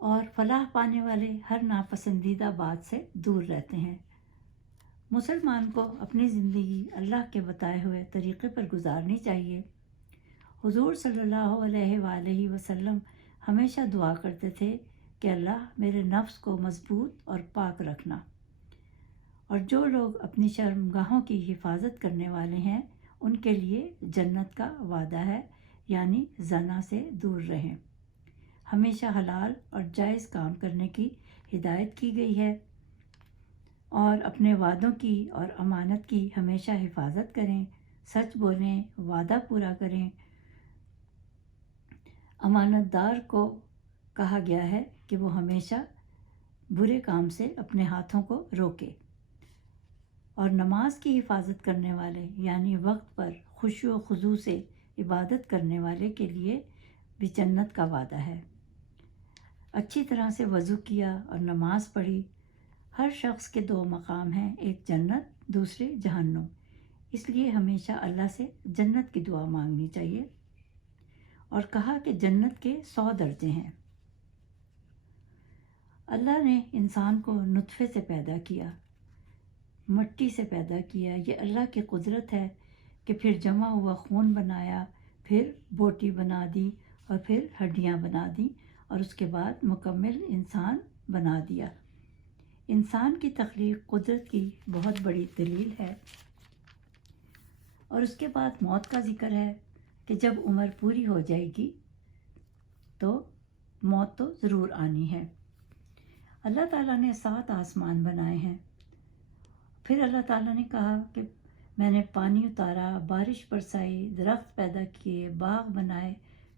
اور فلاح پانے والے ہر ناپسندیدہ بات سے دور رہتے ہیں۔ مسلمان کو اپنی زندگی اللہ کے بتائے ہوئے طریقے پر گزارنی چاہیے۔ حضور صلی اللہ علیہ وآلہ وسلم ہمیشہ دعا کرتے تھے کہ اللہ میرے نفس کو مضبوط اور پاک رکھنا، اور جو لوگ اپنی شرمگاہوں کی حفاظت کرنے والے ہیں ان کے لیے جنت کا وعدہ ہے، یعنی زنا سے دور رہیں۔ ہمیشہ حلال اور جائز کام کرنے کی ہدایت کی گئی ہے، اور اپنے وعدوں کی اور امانت کی ہمیشہ حفاظت کریں، سچ بولیں، وعدہ پورا کریں۔ امانت دار کو کہا گیا ہے کہ وہ ہمیشہ برے کام سے اپنے ہاتھوں کو روکے، اور نماز کی حفاظت کرنے والے یعنی وقت پر خشوع و خضوع سے عبادت کرنے والے کے لیے بھی جنت کا وعدہ ہے۔ اچھی طرح سے وضو کیا اور نماز پڑھی۔ ہر شخص کے دو مقام ہیں، ایک جنت، دوسرے جہنم، اس لیے ہمیشہ اللہ سے جنت کی دعا مانگنی چاہیے۔ اور کہا کہ جنت کے 100 درجے ہیں۔ اللہ نے انسان کو نطفے سے پیدا کیا، مٹی سے پیدا کیا، یہ اللہ کی قدرت ہے کہ پھر جمع ہوا خون بنایا، پھر بوٹی بنا دی، اور پھر ہڈیاں بنا دیں، اور اس کے بعد مکمل انسان بنا دیا۔ انسان کی تخلیق قدرت کی بہت بڑی دلیل ہے۔ اور اس کے بعد موت کا ذکر ہے کہ جب عمر پوری ہو جائے گی تو موت تو ضرور آنی ہے۔ اللہ تعالیٰ نے 7 آسمان بنائے ہیں۔ پھر اللہ تعالیٰ نے کہا کہ میں نے پانی اتارا، بارش برسائی، درخت پیدا کیے، باغ بنائے،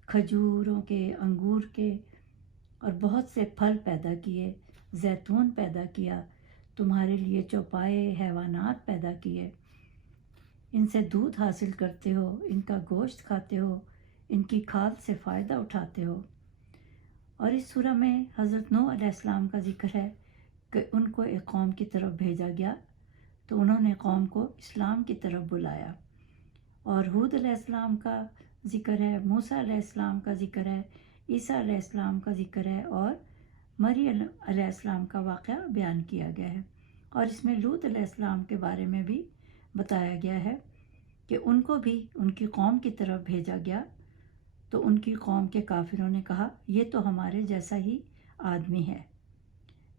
کھجوروں کے، انگور کے، اور بہت سے پھل پیدا کیے، زیتون پیدا کیا، تمہارے لیے چوپائے، حیوانات پیدا کیے، ان سے دودھ حاصل کرتے ہو، ان کا گوشت کھاتے ہو، ان کی کھاد سے فائدہ اٹھاتے ہو۔ اور اس سورہ میں حضرت نوح علیہ السلام کا ذکر ہے کہ ان کو ایک قوم کی طرف بھیجا گیا تو انہوں نے قوم کو اسلام کی طرف بلایا۔ اور ہود علیہ السلام کا ذکر ہے، موسیٰ علیہ السلام کا ذکر ہے، عیسیٰ علیہ السلام کا ذکر ہے، اور مریم علیہ السلام کا واقعہ بیان کیا گیا ہے۔ اور اس میں لوط علیہ السلام کے بارے میں بھی بتایا گیا ہے کہ ان کو بھی ان کی قوم کی طرف بھیجا گیا، تو ان کی قوم کے کافروں نے کہا یہ تو ہمارے جیسا ہی آدمی ہے،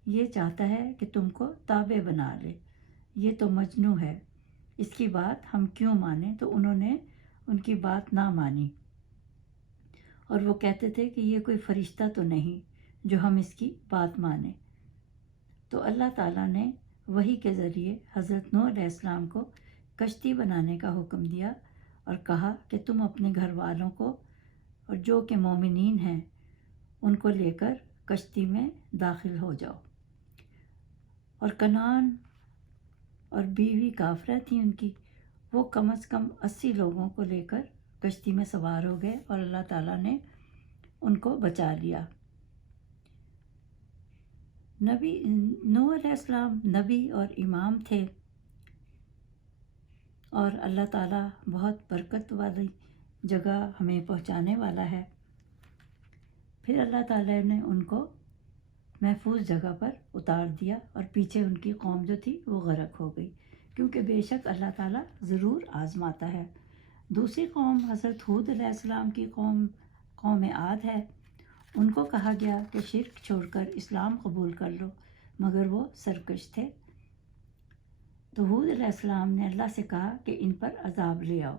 یہ چاہتا ہے کہ تم کو تابع بنا لے، یہ تو مجنون ہے، اس کی بات ہم کیوں مانیں؟ تو انہوں نے ان کی بات نہ مانی، اور وہ کہتے تھے کہ یہ کوئی فرشتہ تو نہیں جو ہم اس کی بات مانیں۔ تو اللہ تعالیٰ نے وحی کے ذریعے حضرت نوح علیہ السلام کو کشتی بنانے کا حکم دیا، اور کہا کہ تم اپنے گھر والوں کو اور جو کہ مومنین ہیں ان کو لے کر کشتی میں داخل ہو جاؤ۔ اور کنعان اور بیوی کافرہ تھی ان کی، وہ کم از کم 80 لوگوں کو لے کر کشتی میں سوار ہو گئے، اور اللہ تعالیٰ نے ان کو بچا لیا۔ نبی نوح علیہ السلام نبی اور امام تھے، اور اللہ تعالیٰ بہت برکت والی جگہ ہمیں پہنچانے والا ہے۔ پھر اللہ تعالیٰ نے ان کو محفوظ جگہ پر اتار دیا، اور پیچھے ان کی قوم جو تھی وہ غرق ہو گئی، کیونکہ بے شک اللہ تعالیٰ ضرور آزماتا ہے۔ دوسری قوم حضرت ہود علیہ السلام کی قوم عاد ہے۔ ان کو کہا گیا کہ شرک چھوڑ کر اسلام قبول کر لو، مگر وہ سرکش تھے۔ تو ہود علیہ السلام نے اللہ سے کہا کہ ان پر عذاب لے آؤ۔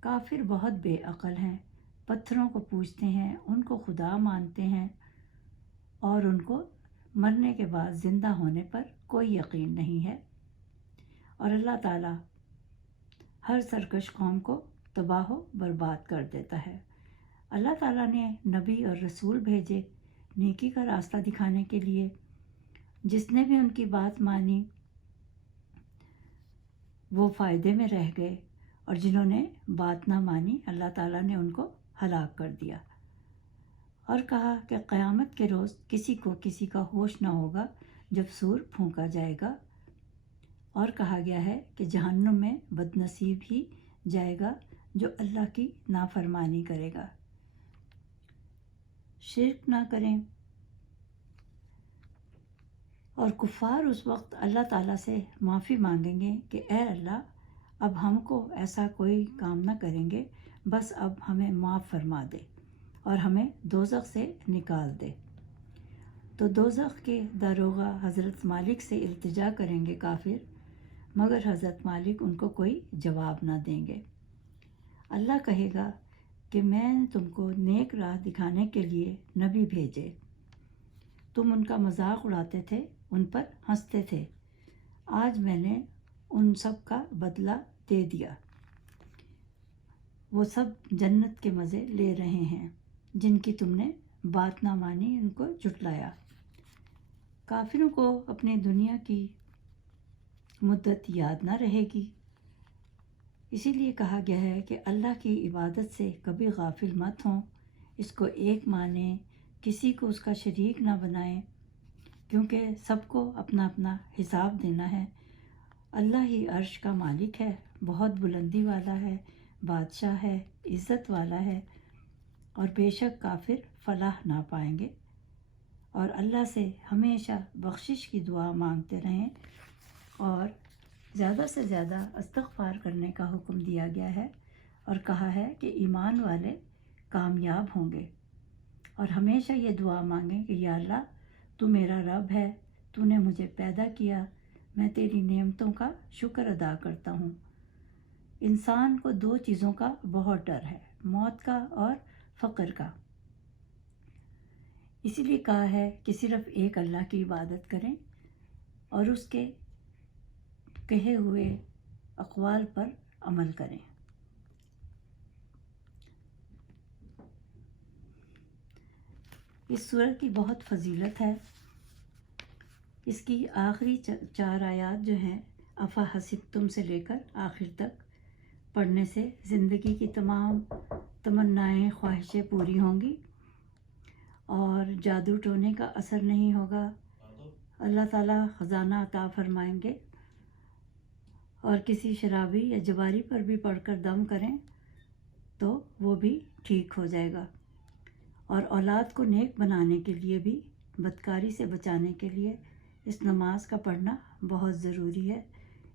کافر بہت بے عقل ہیں، پتھروں کو پوجتے ہیں، ان کو خدا مانتے ہیں، اور ان کو مرنے کے بعد زندہ ہونے پر کوئی یقین نہیں ہے۔ اور اللہ تعالیٰ ہر سرکش قوم کو تباہ و برباد کر دیتا ہے۔ اللہ تعالیٰ نے نبی اور رسول بھیجے نیکی کا راستہ دکھانے کے لیے۔ جس نے بھی ان کی بات مانی وہ فائدے میں رہ گئے، اور جنہوں نے بات نہ مانی اللہ تعالیٰ نے ان کو ہلاک کر دیا۔ اور کہا کہ قیامت کے روز کسی کو کسی کا ہوش نہ ہوگا جب سور پھونکا جائے گا۔ اور کہا گیا ہے کہ جہنم میں بد نصیب ہی جائے گا جو اللہ کی نافرمانی کرے گا۔ شرک نہ کریں، اور کفار اس وقت اللہ تعالیٰ سے معافی مانگیں گے کہ اے اللہ، اب ہم کو ایسا کوئی کام نہ کریں گے، بس اب ہمیں معاف فرما دے اور ہمیں دوزخ سے نکال دے۔ تو دوزخ کے داروغہ حضرت مالک سے التجا کریں گے کافر، مگر حضرت مالک ان کو کوئی جواب نہ دیں گے۔ اللہ کہے گا کہ میں نے تم کو نیک راہ دکھانے کے لیے نبی بھیجے، تم ان کا مذاق اڑاتے تھے، ان پر ہنستے تھے، آج میں نے ان سب کا بدلہ دے دیا۔ وہ سب جنت کے مزے لے رہے ہیں جن کی تم نے بات نہ مانی، ان کو جھٹلایا۔ کافروں کو اپنی دنیا کی مدت یاد نہ رہے گی، اسی لیے کہا گیا ہے کہ اللہ کی عبادت سے کبھی غافل مت ہوں، اس کو ایک مانیں، کسی کو اس کا شریک نہ بنائیں، کیونکہ سب کو اپنا اپنا حساب دینا ہے۔ اللہ ہی عرش کا مالک ہے، بہت بلندی والا ہے، بادشاہ ہے، عزت والا ہے، اور بے شک کافر فلاح نہ پائیں گے۔ اور اللہ سے ہمیشہ بخشش کی دعا مانگتے رہیں، اور زیادہ سے زیادہ استغفار کرنے کا حکم دیا گیا ہے، اور کہا ہے کہ ایمان والے کامیاب ہوں گے۔ اور ہمیشہ یہ دعا مانگیں کہ یا اللہ، تو میرا رب ہے، تو نے مجھے پیدا کیا، میں تیری نعمتوں کا شکر ادا کرتا ہوں۔ انسان کو دو چیزوں کا بہت ڈر ہے، موت کا اور فقر کا، اسی لیے کہا ہے کہ صرف ایک اللہ کی عبادت کریں اور اس کے کہے ہوئے اقوال پر عمل کریں۔ اس سورت کی بہت فضیلت ہے۔ اس کی آخری 4 آیات جو ہیں، افا حسبتم سے لے کر آخر تک پڑھنے سے زندگی کی تمام تمنائیں، خواہشیں پوری ہوں گی، اور جادو ٹونے کا اثر نہیں ہوگا، اللہ تعالیٰ خزانہ عطا فرمائیں گے، اور کسی شرابی یا جواری پر بھی پڑھ کر دم کریں تو وہ بھی ٹھیک ہو جائے گا۔ اور اولاد کو نیک بنانے کے لیے بھی، بدکاری سے بچانے کے لیے اس نماز کا پڑھنا بہت ضروری ہے۔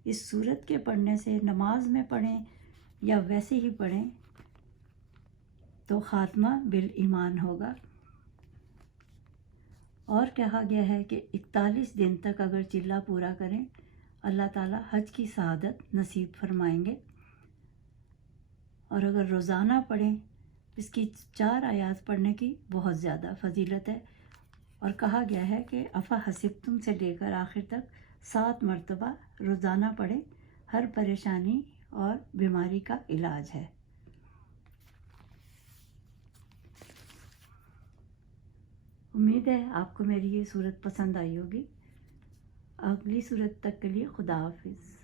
اس سورت کے پڑھنے سے، نماز میں پڑھیں یا ویسے ہی پڑھیں، تو خاتمہ بالایمان ہوگا۔ اور کہا گیا ہے کہ 41 دن تک اگر چلہ پورا کریں، اللہ تعالیٰ حج کی سعادت نصیب فرمائیں گے۔ اور اگر روزانہ پڑھیں، اس کی 4 آیات پڑھنے کی بہت زیادہ فضیلت ہے، اور کہا گیا ہے کہ افا حسبتم سے لے کر آخر تک 7 مرتبہ روزانہ پڑھیں، ہر پریشانی اور بیماری کا علاج ہے۔ امید ہے آپ کو میری یہ صورت پسند آئی ہوگی۔ اگلی صورت تک کے لیے خدا حافظ۔